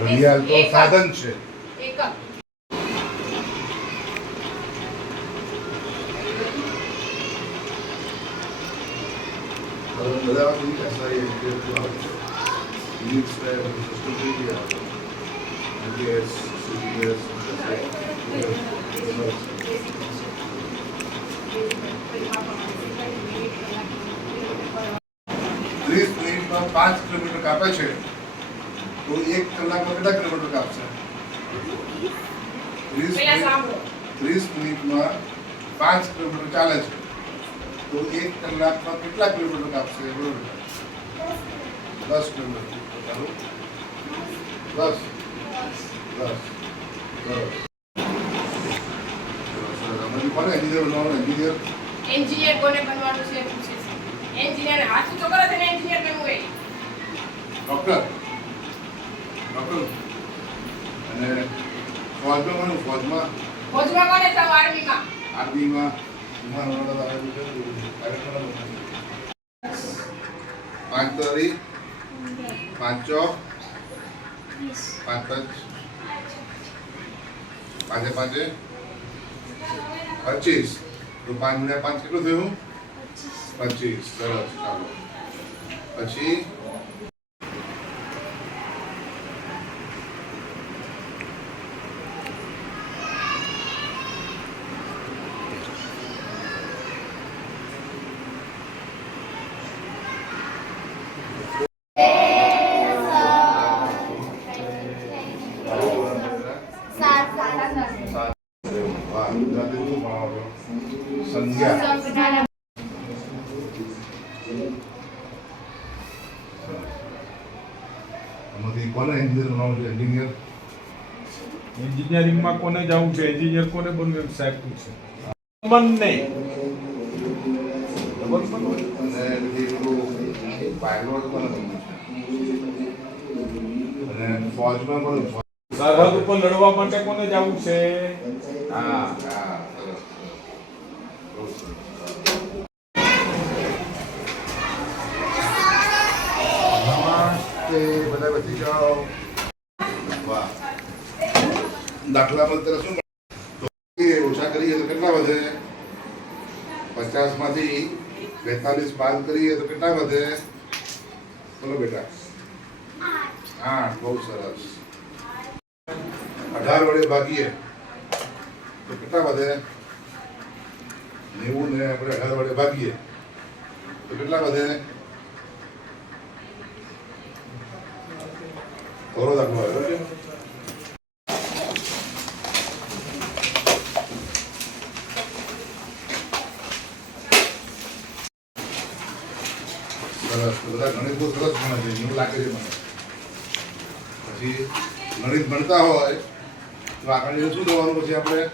ઘડિયાળ તો સાધન છે. એકમ બધા એસઆઈ યુનિટ્સ ને સિસ્ટમ થઈ ગયા યુપીએસ સીપીએસ 30 મિનિટમાં 5 કિલોમીટર કાપે છે તો 1 કલાકમાં કેટલા કિલોમીટર કાપશે? 30 મિનિટમાં 5 કિલોમીટર ચાલે છે તો 1 કલાકમાં કેટલા કિલોમીટર કાપશે? 10 કિલોમીટર. 10 કોને એન્જિનિયર બનવાનું? એન્જિનિયર કોને બનવાનું છે પૂછે છે. એન્જિનિયર હાથ તો કરો તેને એન્જિનિયર બનવું હોય. ડોક્ટર અને ફોજમાં ફોજમાં કોને જાવ આર્મીમાં આર્મીમાં 5 તારીખ 5 ચોક 5 5 5 25 તો 5 ને 5 કેટલું થયું? 25. સરસ. ચાલો પછી સંજ્ઞા કોને એન્જિનિયર બનવાનું છે? એન્જિનિયરિંગમાં કોને જવું છે? એન્જિનિયર કોને બનવું સાહેબ પૂછે બંને અને પાયલોટ કોને બનવું છે? અને ફોજમાં પણ સરહદ ઉપર લડવા માટે કોને જવું છે? હા બધા બચી જાઓ. વાહ. દાખલામાં તરફ શું ઓછા કરીએ તો કેટલા વધે? 50 માંથી 42 બાદ કરીએ તો કેટલા વધે? બોલો બેટા. 8. બહુ સરસ. 18 વડે ભાગીએ તો કેટલા વધે? 90 ને આપણે 18 વડે ભાગીએ તો કેટલા વધે? થોડો દાખલો આવ્યો છે. સરસ. બધા ગણિત બહુ સરસ ભણે છે એવું લાગે છે મને. પછી ગણિત ભણતા હોય તો આગળ શું થવાનું? પછી આપણે